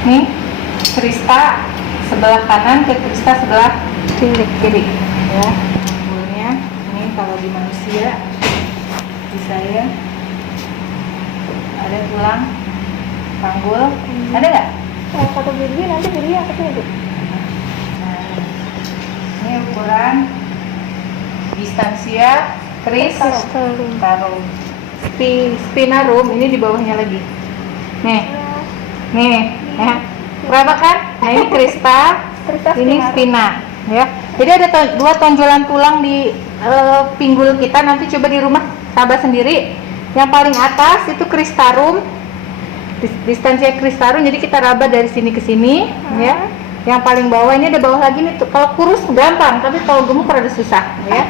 Nih, Krista sebelah kanan, ke Krista sebelah kiri. Ya, panggulnya. Ini kalau di manusia, di saya ada tulang panggul. Ada nggak? Kata Billy nanti Billy apa sih itu? Nah, ini ukuran distansia Kristarum. Spinarum ini di bawahnya lagi. Nih, ya. Berapa kan? Nah ini Krista, ini spina, ya. Jadi ada dua tonjolan tulang di pinggul kita. Nanti coba di rumah tabah sendiri. Yang paling atas itu Kristarum, distansia Kristarum. Jadi kita raba dari sini ke sini, ya. Yang paling bawah ini ada bawah lagi nih. Kalau kurus gampang, tapi kalau gemuk rada susah, ya.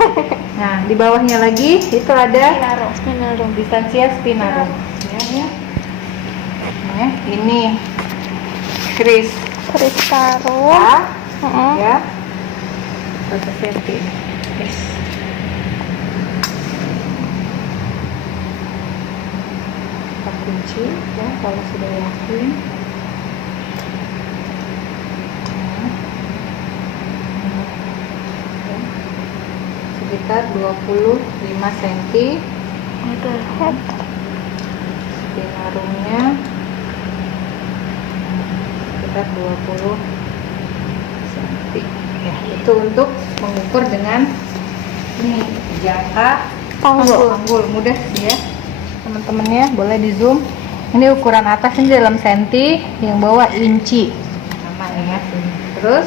Nah di bawahnya lagi itu ada Spinarum. distansia spinarum. Ya. Nah, ini Kristarum. Ya. Berapa senti? Yes. Kita kunci ya kalau sudah yakin. Sekitar 25 cm. Spinarumnya sekitar 20 cm. Ya, itu untuk mengukur dengan ini jangka panggul. Mudah ya teman-temannya, boleh di zoom. Ini ukuran atas ini dalam senti, yang bawah inci. Sama ya. Terus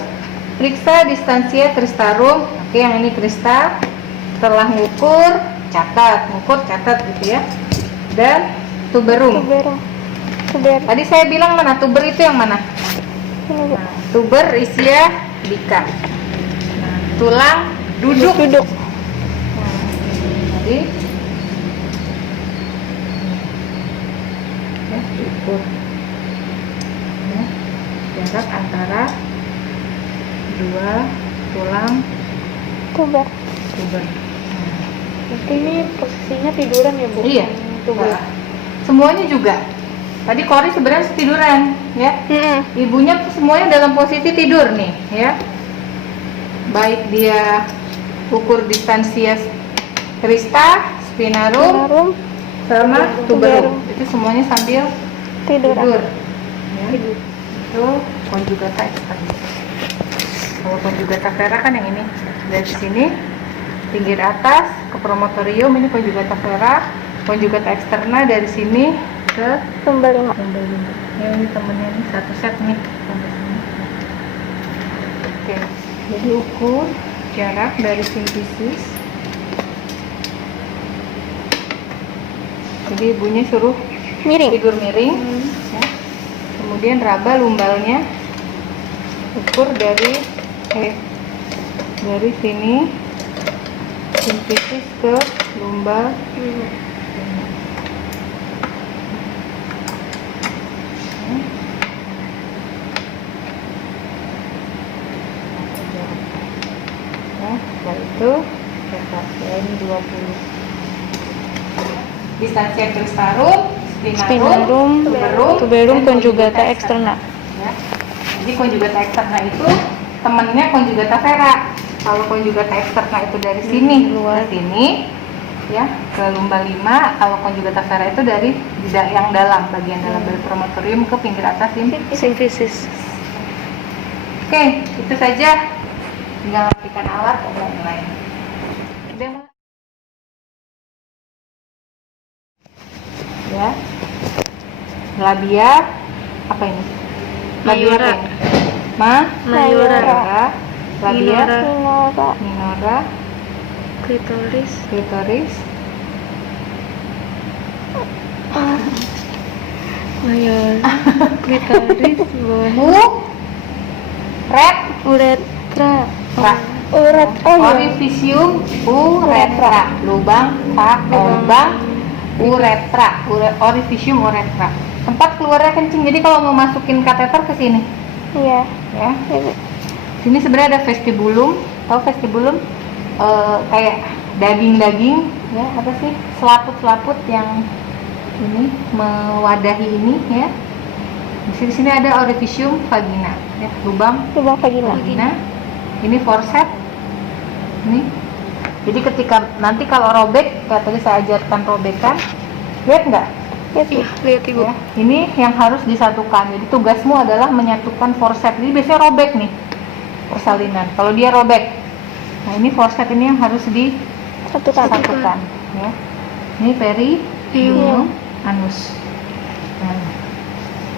periksa distansia Kristarum. Oke, yang ini Krista. Setelah ngukur catat gitu ya. Dan tuberum. Tadi saya bilang mana tuber itu yang mana? Nah, tuber isia bika. Nah, tulang duduk. Nah, jadi ya, ukur ya, jarak antara dua tulang Tuber. tuber. Berarti ini posisinya tiduran ya, Bu? Iya, Tuber. Semuanya juga. Tadi Kori sebenarnya tiduran, ya. Ibunya semuanya dalam posisi tidur nih, ya. Baik dia ukur distansia Krista, spinarum, sama tuberum. Itu semuanya sambil tidur. Ya. Itu conjugata externa. Kalau conjugata vera kan yang ini dari sini pinggir atas ke promotorium, ini conjugata vera, conjugata externa dari sini ke tumbal 5. Ya, ini temennya nih satu set nih sampai sini. Oke, jadi ukur jarak dari sintesis. Jadi ibunya suruh tidur miring, ya. Kemudian raba lumbalnya, ukur dari sini sintesis ke lumbal. Setelah itu cetak ya, ini 20. Distansia Kristarum, spinarum, tuberum, conjugata externa. Ya. Jadi conjugata externa itu temennya conjugata vera. Kalau conjugata externa itu dari sini luar sini, ya ke lumbal 5. Kalau conjugata vera itu dari yang dalam, bagian dalam dari promotorium ke pinggir atas sintesis. Oke, itu saja. Tinggal rapikan alat dan lain-lain. Ya, labia apa ini? Mayora. Mayora. Labia minora. Klitoris. Mayora. Klitoris. Uretra. Orifisium uretra, lubang uretra, orifisium uretra. Tempat keluarnya kencing. Jadi kalau mau masukin kateter ke sini. Iya. Ya. Sini sebenarnya ada vestibulum. Tahu vestibulum? Kayak daging-daging, ya, apa sih? Selaput-selaput yang ini mewadahi ini, ya. Di sini ada orificium vagina, ya, lubang vagina. Ini forceps. Ini. Jadi ketika nanti kalau robek, kayak tadi saya ajarkan robekan, lihat nggak? Lihat Ibu. Ya, ini yang harus disatukan. Jadi tugasmu adalah menyatukan forceps. Jadi biasanya robek nih persalinan. Kalau dia robek, nah ini forceps ini yang harus disatukan. Ya. Ini perineum anus. Nah,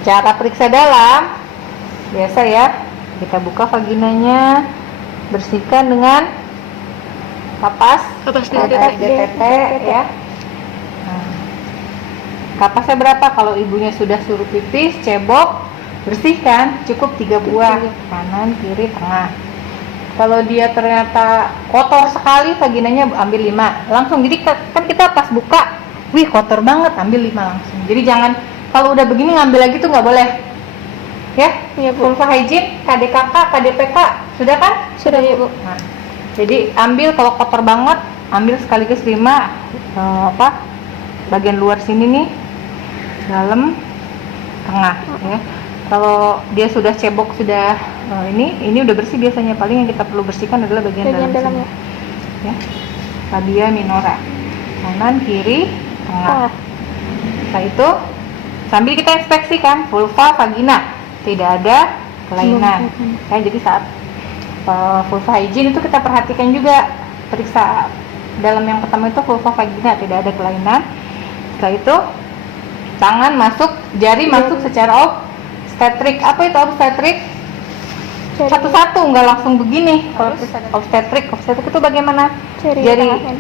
cara periksa dalam biasa ya, kita buka vaginanya, bersihkan dengan kapas DTT ya. Nah, kapasnya berapa? Kalau ibunya sudah suruh pipis, cebok, bersihkan, cukup 3 buah, kanan, kiri, tengah. Kalau dia ternyata kotor sekali, vaginanya ambil 5 langsung. Jadi kan kita pas buka, wih kotor banget, ambil 5 langsung. Jadi jangan kalau udah begini ngambil lagi tuh nggak boleh. Ya, vulva hygiene, KDKK, KDPK, sudah kan? Sudah ya Bu. Nah, jadi ambil kalau kotor banget, ambil sekaligus 5 bagian luar sini nih, dalam, tengah ya. Kalau dia sudah cebok, sudah ini udah bersih biasanya. Paling yang kita perlu bersihkan adalah bagian dalamnya. Ya. Labia minora, kanan, kiri, tengah. Setelah itu sambil kita inspeksikan vulva, vagina, tidak ada kelainan. Ya, jadi saat vulva hygiene itu kita perhatikan juga, periksa dalam yang pertama itu vulva, vagina, tidak ada kelainan. Setelah itu tangan masuk, jari masuk secara obstetrik. Apa itu obstetrik? Satu-satu, nggak langsung begini. Kalau obstetrik itu bagaimana? Jari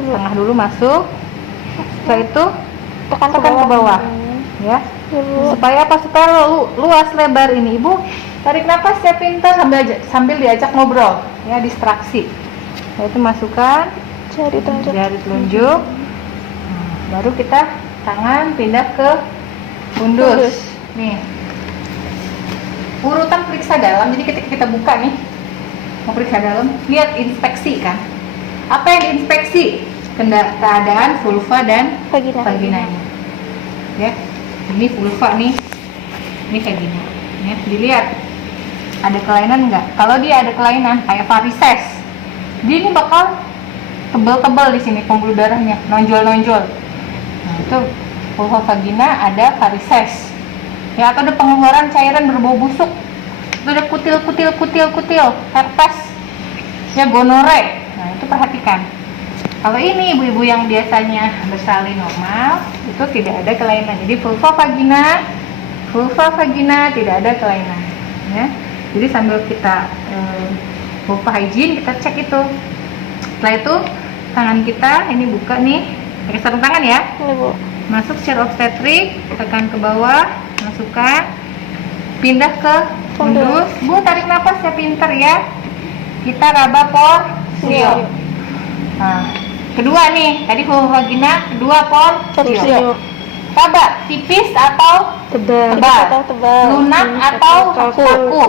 tengah dulu masuk. Setelah itu tekan ke bawah. Ya. Supaya apa? Supaya luas lebar ini. Ibu tarik nafas ya pintar, sambil diajak ngobrol ya, distraksi. Nah, itu masukkan jari telunjuk. Nah, baru kita tangan pindah ke fundus. Nih, urutan periksa dalam. Jadi ketika kita buka nih, mau periksa dalam, lihat inspeksi kan. Apa yang diinspeksi? Keadaan vulva dan vaginanya. Ya, ini vulva nih, ini vagina. Ya, dilihat ada kelainan enggak? Kalau dia ada kelainan kayak varises, dia ini bakal tebal-tebal di sini pembuluh darahnya, nonjol-nonjol. Nah, itu vulva vagina ada varises. Ya, atau ada pengeluaran cairan berbau busuk. Itu ada kutil, herpes, ya gonore. Nah, itu perhatikan. Kalau ini ibu-ibu yang biasanya bersalin normal, itu tidak ada kelainan. Jadi vulva vagina tidak ada kelainan. Ya. Jadi sambil kita vulva hygiene, kita cek itu. Setelah itu tangan kita ini buka nih, pakai sarung tangan ya. Masuk secara obstetrik, tekan ke bawah, masukkan, pindah ke fundus. Bu, tarik nafas ya pinter ya. Kita raba porsio. Nah, kedua nih, tadi vulva vagina, kedua porsio. Raba tipis atau tebal? Lunak atau kaku?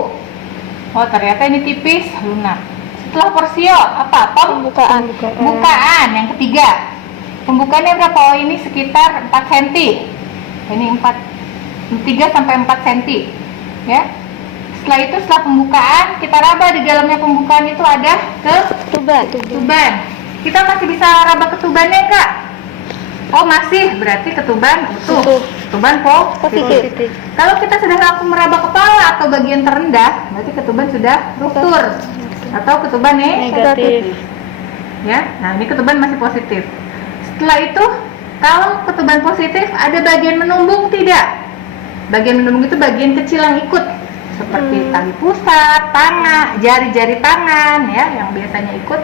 Oh, ternyata ini tipis, lunak. Setelah porsio, apa? Pembukaan. Yang ketiga, pembukaannya berapa? Oh, ini sekitar 4 cm. Ini 3 sampai 4 cm. Ya. Setelah itu, setelah pembukaan, kita raba. Di dalamnya pembukaan itu ada ketuban. Kita masih bisa raba ketubannya enggak? Oh, masih. Berarti ketuban utuh. Ketuban positif. Kalau kita sudah langsung meraba kepala atau bagian terendah, berarti ketuban sudah ruptur atau ketuban negatif. Ya. Nah, ini ketuban masih positif. Setelah itu, kalau ketuban positif, ada bagian menumbung tidak? Bagian menumbung itu bagian kecil yang ikut, seperti tali pusat, tangan, jari-jari tangan ya, yang biasanya ikut.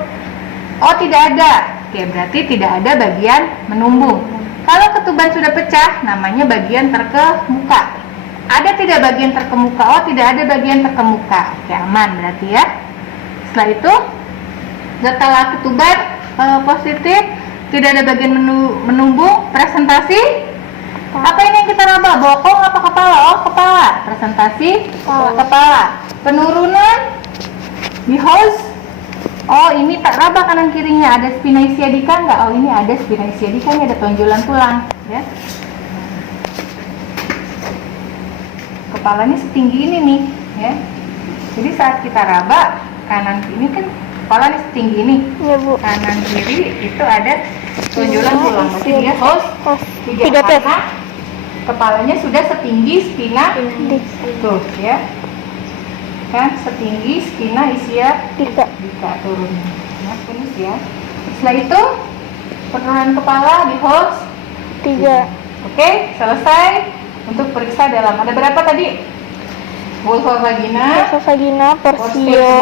Oh, tidak ada. Oke, berarti tidak ada bagian menumbung. Kalau ketuban sudah pecah, namanya bagian terkemuka. Ada tidak bagian terkemuka? Oh, tidak ada bagian terkemuka. Oke, aman berarti ya. Setelah itu, setelah ketuban positif, tidak ada bagian menumbung, presentasi. Apa ini yang kita raba? Bokong apa kepala? Oh, kepala. Presentasi kepala. Penurunan di hose. Oh, ini tak raba kanan kirinya, ada spina ischiadica enggak? Oh, ini ada spina ischiadica, ini ada tonjolan tulang ya. kepalanya setinggi ini nih, ya. Jadi saat kita raba kanan kiri kan kepala nih setinggi ini. Iya, Bu. Kanan kiri itu ada tonjolan tulang. Berarti dia host tiga tes. karena kepalanya sudah setinggi spina tuh ya. Kan setinggi spina ischias Tiga. turunnya. Ya, finish ya. Setelah itu penurunan kepala di host 3. Oke, selesai untuk periksa dalam. Ada berapa tadi? Vulvovagina, Vagina, Persio,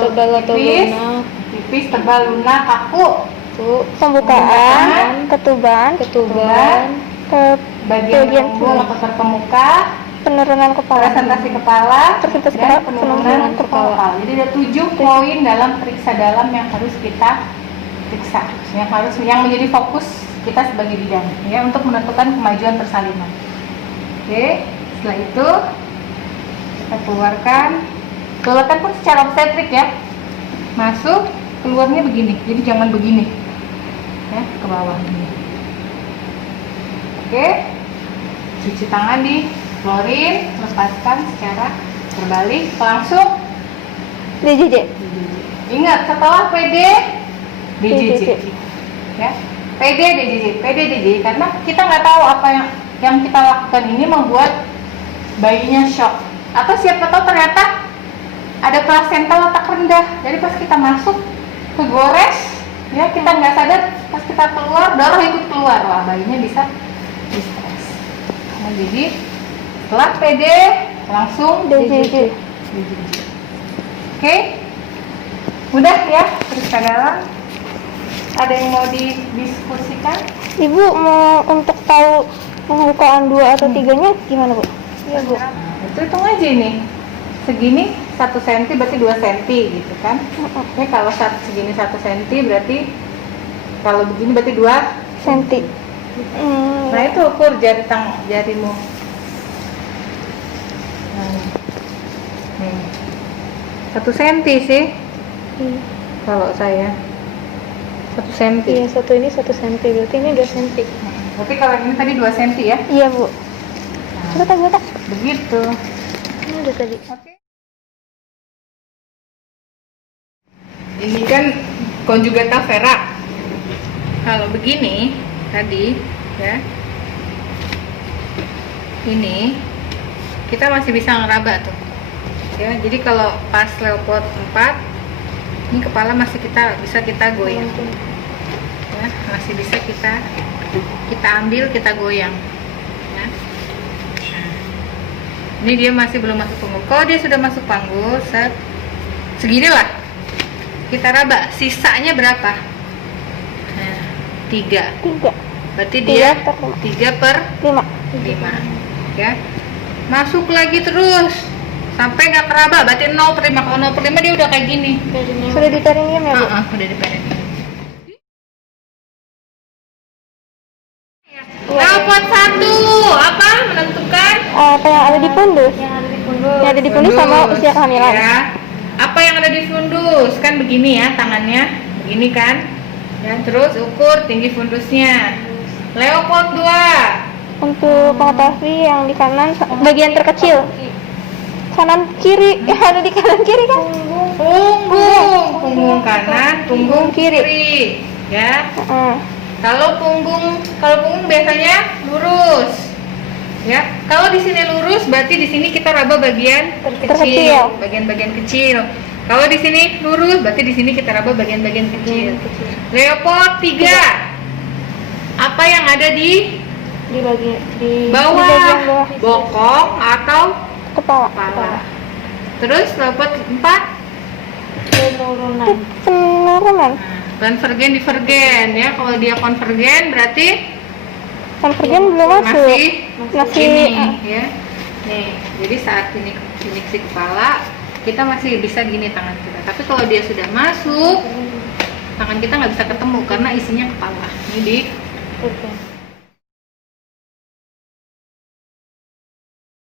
tebal atau tipis, tebal, lunak, kaku. pembukaan, ketuban, ke bagian punggung atau terkemuka, penurunan kepala, presentasi kepala, Presentasi dan kepala, penurunan penurunan kepala. Jadi ada 7 poin dalam periksa dalam yang harus kita periksa, yang menjadi fokus kita sebagai bidan, ya, untuk menentukan kemajuan persalinan. Oke, setelah itu kita keluarkan pun secara obstetrik ya, masuk keluarnya begini, jadi jangan begini, ya, ke bawah ini. Oke, cuci tangan di klorin, lepaskan secara berbalik, langsung DJJ. ingat setelah PD DJJ, ya, PD DJJ, karena kita nggak tahu apa yang kita lakukan ini membuat bayinya shock, atau siapa tahu ternyata ada plasenta letak rendah, jadi pas kita masuk kegores, ya, kita nggak sadar, pas kita keluar darah ikut keluar, wah bayinya bisa distres. Nah, jadi setelah PD langsung DJJ. Oke, udah ya periksa dalam. Ada yang mau didiskusikan? Ibu mau untuk tahu pembukaan 2 atau 3-nya gimana, Bu? Iya, Bu. Itu hitung aja ini. Segini 1 cm berarti 2 cm gitu kan. Oke, kalau segini 1 cm berarti, kalau begini berarti 2 Senti. Nah, itu ukur jarimu. Nih. 1 cm sih kalau saya. 1 cm. Iya, satu ini 1 senti, berarti ini 2 senti. Tapi kalau ini tadi 2 cm ya. Iya, Bu. Coba. Begitu. Ini udah tadi. Oke. Ini kan conjugata vera. Kalau begini tadi ya, ini kita masih bisa ngeraba tuh. Ya, jadi kalau pas Leopold 4 ini kepala masih bisa kita goyang. Ya, masih bisa kita ambil, kita goyang. Ya. Nah, ini dia masih belum masuk panggul. Kalau dia sudah masuk panggul, segini lah kita raba. Sisanya berapa? Nah, 3. Berarti dia 3/5. Ya, masuk lagi terus sampai nggak keraba, berarti 0/5. Kalau 0/5 dia udah kayak gini. Sudah di perineum ya, Bu? Udah di perineum. Leopold 1 apa menentukan Apa yang ada di fundus? Yang ada di fundus sama usia kehamilan. ya. Apa yang ada di fundus kan begini ya, tangannya begini kan ya, terus ukur tinggi fundusnya. Leopold 2 Untuk mengetahui yang di kanan bagian terkecil, kanan kiri, yang ada di kanan kiri kan? punggung kanan, punggung kiri ya. Kalau punggung biasanya lurus ya. Kalau di sini lurus berarti di sini kita raba bagian Terkecil. bagian-bagian kecil. Kalau di sini lurus berarti di sini kita raba bagian-bagian kecil. Leopold 3 apa yang ada di bawah, bagian bawah bokong atau kepala. Terus Leopold 4 Penurunan. konvergen divergen ya. Kalau dia konvergen berarti Konvergen belum masuk. masih ini ya. Nih, jadi saat ini si kepala kita masih bisa gini tangan kita. Tapi kalau dia sudah masuk, tangan kita nggak bisa ketemu karena isinya kepala. Ini di